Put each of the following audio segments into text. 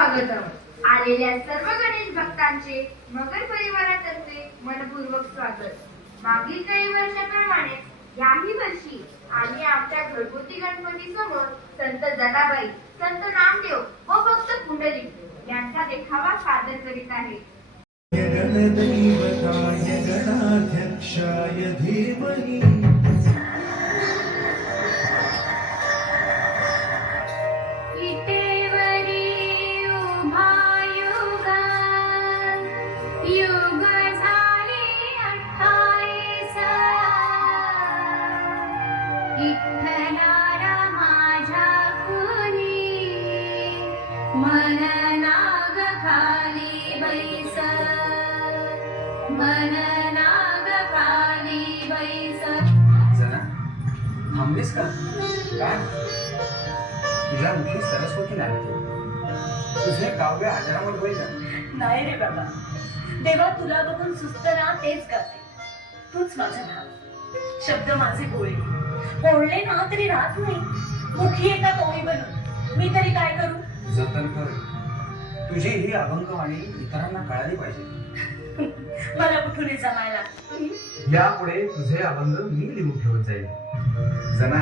स्वागतम। आलेल्या सर्व गणेश भक्तांचे मगर परिवारातर्फे मनपूर्वक स्वागत। मागील काही वर्षांप्रमाणे याही वर्षी आम्ही आमच्या घरगुती गणपती समोर संत जनाबाई, संत नामदेव व भक्त पुंडलिक यांचा देखावा सादर करीत आहे। गणदैवताय गणाध्यक्षाय धीमहि थांबलीस का? काय तुझ्या मुखी सरस्वती लागते, तुझे काव्य आजरामर होईल ना? नाही रे बाबा, देवा तुला बघून सुस्त ना तेच करते। तूच माझं भाव, शब्द माझे बोलले ना तरी राहत नाही। मुखी एका तोही बनून मी तरी काय करू? जतन कर, तुझी ही अभंगवाणी इतरांना कळाली पाहिजे। मला कुठून जमायला? यापुढे तुझे अभंग मी लिहून ठेवत जाईल। जना,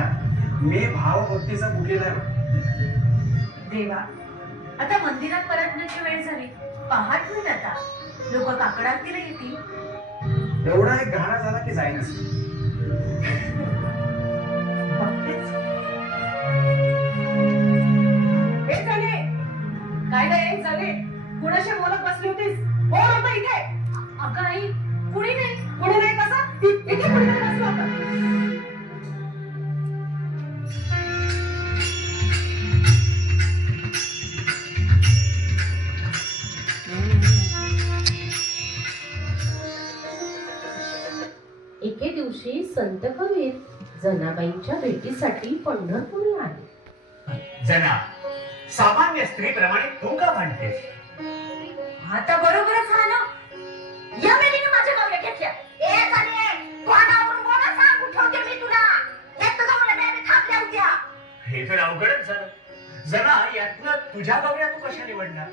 मी भावभक्तीचा बुकेला देवा, आता मंदिरात परतण्याची वेळ झाली, पहाट होईल आता, लोक काकड आरतीला येतील। एवढा एक घाणा झाला की जाईनच। बघतेच हे झाले काय काय झाले? कुणाशी बोलत बसली होतीस? कोण होतं इथे? अगं आई, कुणी नाही कसं इथे कुणी नाही बसलं होतं? एके दिवशी संत कबीर जनाबाईंच्या भेटीसाठी पंढरपूरला आले। जना, सामान्य स्त्रीप्रमाणे तू का म्हणतेस? आता बरोबरच झालं। या मेलीने माझ्या गावल्या घेतल्या। ए झाले, तोंडावरून बोला सांग, उठवते मी तुला। एक तर गावल्या बेबी थांबल्या होत्या। हे तर अवघडच झालं। जना, यातनं तुझ्या गौऱ्या तू कशा निवडणार?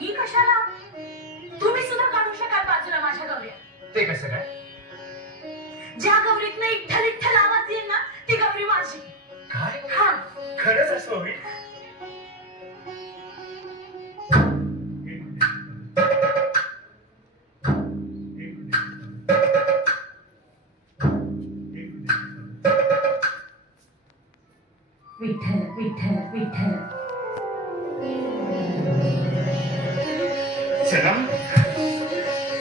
मी कशाला? तुम्ही सुद्धा काढू शकाल बाजूला माझ्या गौऱ्या। ते कसं काय? ज्या गौरीतनं इठ्ठल इठ्ठल आवाज येईल ना, ती गौरी माझी। काय? हा, खरंच असं होईल? विठ्ठल विठ्ठल विठ्ठल। चला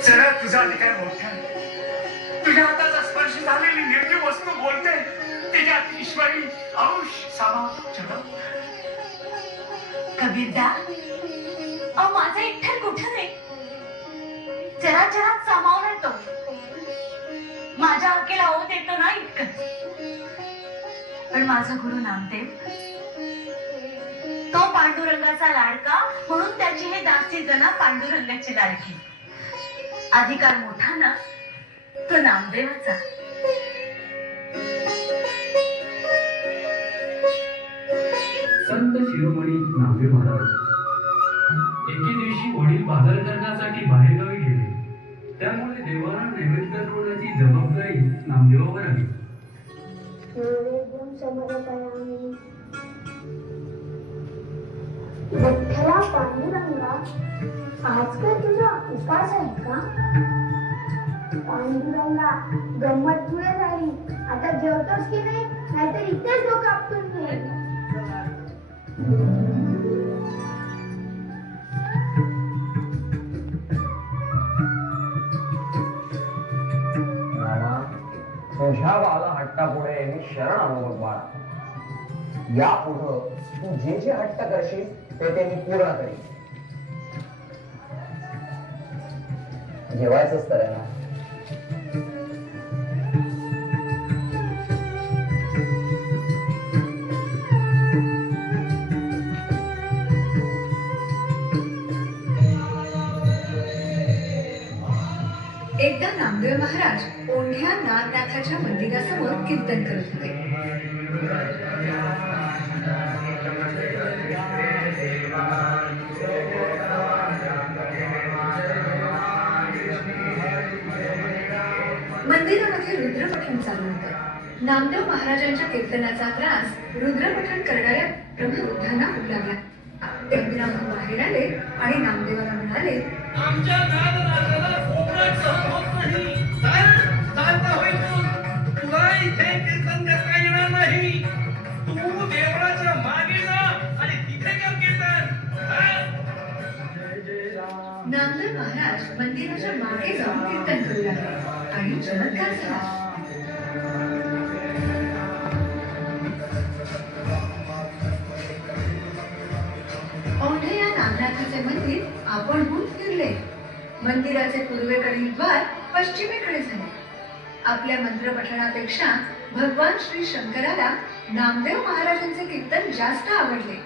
चला, तुझा अधिकार मोठा आहे। तुझ्या हाताचा स्पर्श झालेली निर्जीव वस्तू बोलते, तिच्यात ईश्वरी अंश सामा चला। कबीरदा, अहो माझा इठ्ठल कुठं नाही, चराचरात सामावून येतो। माझ्या हकेला ओढ देतो ना इतकं। पण माझा गुरु नामदेव, तो पांडुरंगाचा लाडका, म्हणून त्याची हे दासी जना पांडुरंगाची लाडकी। अधिकार मोठा ना, तो नामदेवाचा। संत शिरोमणी नामदेव महाराज एके दिवशी वडील बाजार करण्यासाठी बाहेरगावी गेले, त्यामुळे देवाला नैवेद्य दाखवण्याची जबाबदारी नामदेवावर आली। विठ्ठला पांडुरंगा, आज काय तुझा उपास आहे का? पांडुरंगा, गंमत पुढे झाली, आता जेवतोस की नाही? नाहीतर इथेच डोकं आपटून घे। तुझ्या बाला हट्टापुढे मी शरण आलो बघ बाळा। यापुढं तू जे जे हट्ट करशील ते मी पूर्ण करीन। जेवायचंच तर आहे ना? एकदा नामदेव महाराज ओंढ्या नाथनाथाच्या मंदिरासमोर कीर्तन करत होते। रुद्रपठण चालू होतं. नामदेव महाराजांच्या कीर्तनाचा त्रास रुद्रपठण करणाऱ्या ब्रह्मवृद्धांना होऊ लागला. ते मंदिरामधून बाहेर आले आणि नामदेवाला म्हणाले, आमच्या नादराजाला कोकणात सहन होत नाही. चालता होईल तुला इथे कीर्तन करता येणार नाही. तू देवळाच्या मागे जा आणि तिथे कर कीर्तन. नामदेव महाराज मंदिराच्या मागे जाऊन कीर्तन करू लागले आणि चमत्कार झाला. औंढे या नागनाथाचे मंदिर आपणहून फिरले. मंदिराचे पूर्वेकडील द्वार पश्चिमेकडे झाले. आपल्या मंत्रपठणापेक्षा भगवान श्री शंकराला नामदेव महाराजांचे कीर्तन जास्त आवडले.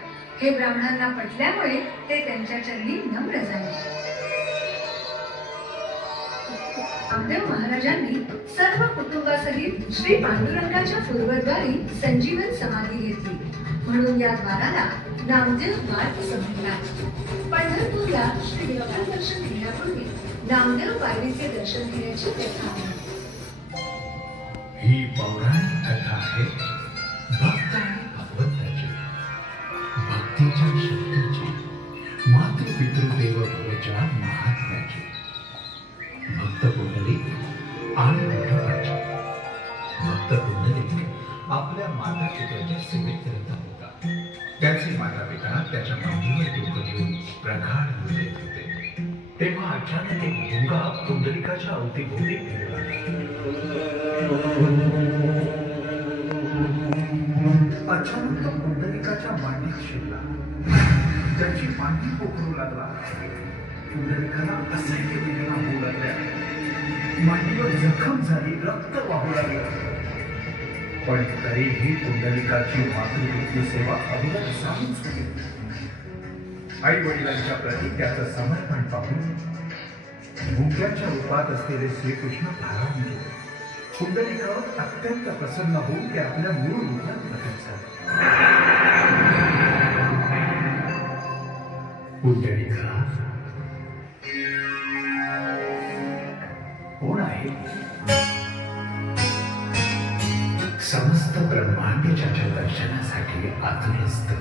हे ब्राह्मणांना पटल्यामुळे ते त्यांच्या चरणी नम्र झाले. नामदेव महाराजांनी सर्व कुटुंबासहित श्री पांडुरंगाच्या पूर्वद्वारी संजीवन समाधी घेतली. म्हणून या द्वाराला नामदेव द्वार असं म्हणतात. पंढरपूरला श्री विठ्ठल दर्शन घेण्यापूर्वी नामदेव पायरीचे दर्शन घेण्याची प्रथा आहे. ही पौराणिक कथा आहे भक्त आणि भगवंताची, भक्तीच्या शक्तीची, मातृपितृदेवोच्या महात्म्याची, भक्त पुंडलिक आणि विठोबाची. भक्त पुंडलिक आपल्या माता पित्याच्या सेवेत करत होता. त्याचे माता पिता त्याच्या मांडीवर डोकं घेऊन प्रगाढ बोलत होते. तेव्हा अचानक एक भुंगा पुंडलिकाच्या अवतीभोवती फिरू लागला. अचानक तो पुंडलिकाच्या मांडीत शिरला. त्याची मांडी पोखरू लागला. पुंडलिकाला असह्य वेदना होऊ लागल्या. मांडीवर जखम झाली, रक्त वाहू लागलं. पण तरीही पुंडलिकाची मातृवृत्ती सेवा अविरत चालूच होती. आई वडिलांच्या प्रती त्याचं समर्पण पाहून भुंग्याच्या रूपात असलेले श्रीकृष्ण भारावले. पुंडलिकावर अत्यंत प्रसन्न होऊन ते आपल्या मूळ रूपात प्रकट झाले. पुंडलिका कोण आहे? समस्त ब्रह्मांड ज्याच्या दर्शनासाठी आतुर असत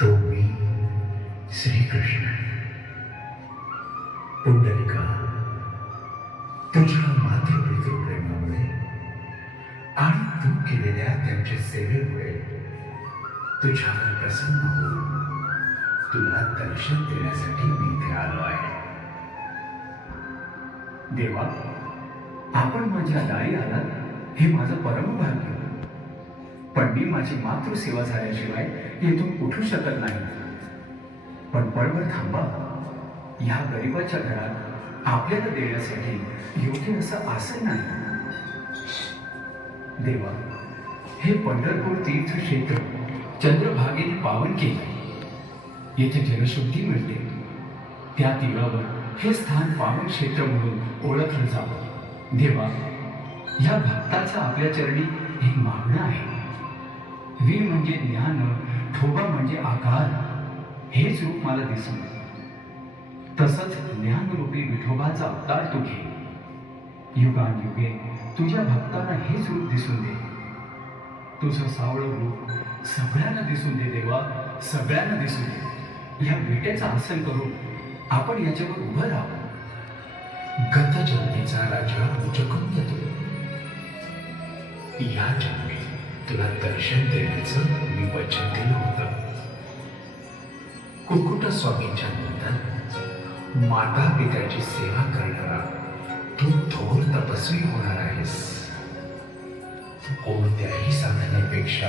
तो मी श्रीकृष्ण. पुंडलिका, तुझ्या मातृपितृप्रेमामुळे आणि तू केलेल्या त्यांच्या सेवेमुळे तुझ्यावर प्रसन्न होऊन तुला दर्शन देण्यासाठी मी इथे आलो आहे. देवा, आपण माझ्या दारी आलात हे माझं परमभाग्य. पण मी माझी मातृसेवा झाल्याशिवाय येथून उठू शकत नाही. पण पळवर थांबा. या गरिबाच्या घरात आपल्याला देण्यासाठी योग्य असं आसन नाही. देवा, हे पंढरपूर तीर्थक्षेत्र चंद्रभागेने पावन केले. येथे जलशुद्धी मिळते. त्या तीरावर हे स्थान पावन क्षेत्र म्हणून ओळखलं जावं. देवा, या भक्ताचा आपल्या चरणी एक मागणं आहे. वी म्हणजे ज्ञान, ठोबा म्हणजे आकार. हेच रूप मला दिसून तसंच ज्ञानरूपी विठोबाचा अवतार तू घे. युगानुयुगे तुझ्या भक्तांना हेच रूप दिसून दे. तुझं सावळं रूप सगळ्यांना दिसून दे देवा, सगळ्यांना दिसून दे. या विटेचं आसन करून आपण याच्यावर उभं राहावं. गत जन्मीचा राजा मुचकुंद तू. या जन्मी तुला दर्शन देण्याचं मी वचन दिलं होतं. कुकुट स्वामींच्या नंतर माता पित्याची सेवा करणारा तू थोर तपस्वी होणार आहेस. कोणत्याही साधनेपेक्षा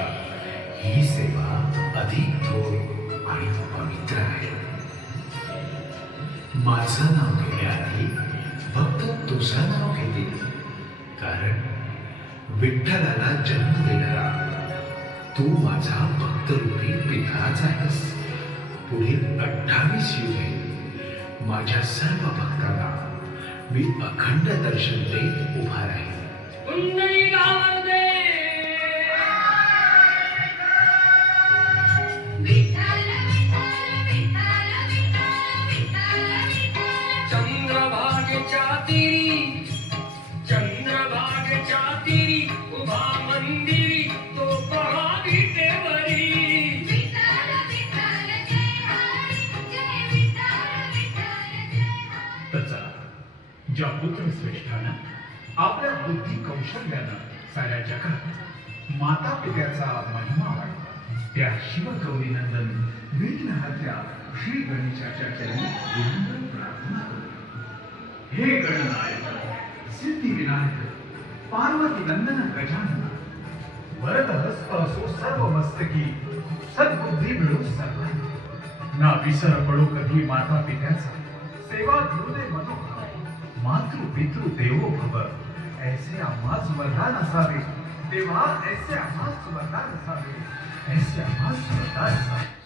ही सेवा अधिक थोर आणि पवित्र आहे. माझं नाव घेण्याआधी फक्त तुझं नाव घेतील. कारण विठ्ठलाला जन्म देणारा तू माझा भक्तरूपी पिताच आहेस. पुढील 28 युगे माझ्या सर्व भक्तांना मी अखंड दर्शन देत उभा राहील. चंद्रभागेच्या ज्या पुत्रश्रेष्ठानं आपल्या बुद्धी कौशल्यानं साऱ्या जगात माता पित्याचा महिमा वाढला, त्या शिवगौरीनंदन विघ्नहर्त्या श्री गणेशाच्या चरणी विनम्र प्रार्थना करू. हे गणनायक, सिद्धिविनायक, पार्वती नंदन गजानन, वरदहस्त असो सर्व मस्तकी, सद्बुद्धी मिळू सर्वांना. ना विसर पडो कधी माता पित्याचा, सेवा करू दे मनोभाव, मातृ पितृ देवो भव, ऐसे आम्हास वरदान असावे, तेव्हा ऐसे आम्हास वरदान असावे, ऐसे आम्हास वरदान असावे.